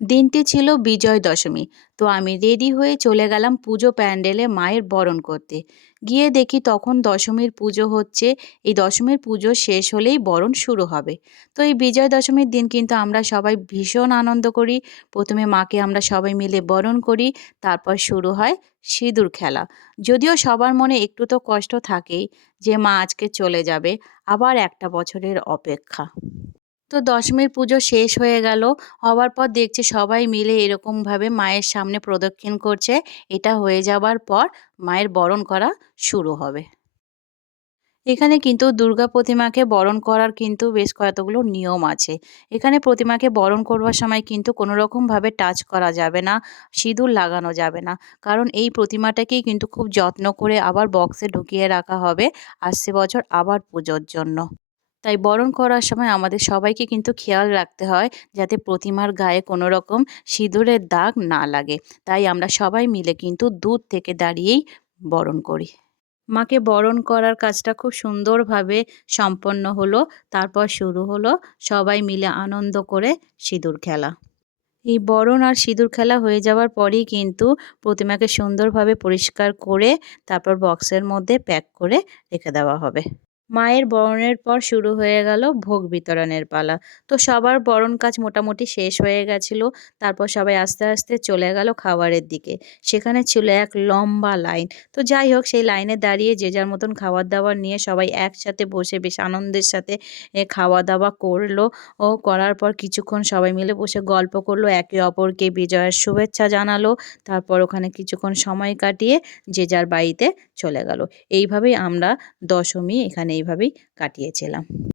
দিনটি ছিল বিজয় দশমী। তো আমি রেডি হয়ে চলে গেলাম পুজো প্যান্ডেলে মায়ের বরণ করতে। গিয়ে দেখি তখন দশমীর পুজো হচ্ছে, এই দশমীর পুজো শেষ হলেই বরণ শুরু হবে। তো এই বিজয় দশমীর দিন কিন্তু আমরা সবাই ভীষণ আনন্দ করি। প্রথমে মাকে আমরা সবাই মিলে বরণ করি, তারপর শুরু হয় সিঁদুর খেলা। যদিও সবার মনে একটু তো কষ্ট থাকেই যে মা আজকে চলে যাবে, আবার একটা বছরের অপেক্ষা। তো দশমীর পুজো শেষ হয়ে গেল। হওয়ার পর দেখছি সবাই মিলে এরকমভাবে মায়ের সামনে প্রদক্ষিণ করছে। এটা হয়ে যাবার পর মায়ের বরণ করা শুরু হবে। এখানে কিন্তু দুর্গা প্রতিমাকে বরণ করার কিন্তু বেশ কতগুলো নিয়ম আছে। এখানে প্রতিমাকে বরণ করবার সময় কিন্তু কোনো রকমভাবে টাচ করা যাবে না, সিঁদুর লাগানো যাবে না। কারণ এই প্রতিমাটাকেই কিন্তু খুব যত্ন করে আবার বক্সে ঢুকিয়ে রাখা হবে। আসছে বছর আবার পুজোর জন্য। তাই বরণ করার সময় আমাদের সবাইকে কিন্তু খেয়াল রাখতে হয় যাতে প্রতিমার গায়ে কোনো রকম সিঁদুরের দাগ না লাগে। তাই আমরা সবাই মিলে কিন্তু দূর থেকে দাঁড়িয়েই বরণ করি। মাকে বরণ করার কাজটা খুব সুন্দরভাবে সম্পন্ন হলো, তারপর শুরু হলো সবাই মিলে আনন্দ করে সিঁদুর খেলা। এই বরণ আর সিঁদুর খেলা হয়ে যাওয়ার পরেই কিন্তু প্রতিমাকে সুন্দরভাবে পরিষ্কার করে, তারপর বক্সের মধ্যে প্যাক করে রেখে দেওয়া হবে। মায়ের বরণের পর শুরু হয়ে গেল ভোগ বিতরণের পালা। তো সবার বরণ কাজ মোটামুটি শেষ হয়ে গেছিল। তারপর সবাই আস্তে আস্তে চলে গেল খাবারের দিকে। সেখানে ছিল এক লম্বা লাইন। তো যাই হোক, সেই লাইনে দাঁড়িয়ে যে যার মতন খাবার দাবার নিয়ে সবাই একসাথে বসে বেশ আনন্দের সাথে খাওয়া দাওয়া করল। ও করার পর কিছুক্ষণ সবাই মিলে বসে গল্প করল, একে অপরকে বিজয়ের শুভেচ্ছা জানালো। তারপর ওখানে কিছুক্ষণ সময় কাটিয়ে যে যার বাড়িতে চলে গেল। এইভাবেই আমরা দশমী এখানে এইভাবেই কাটিয়েছিলাম।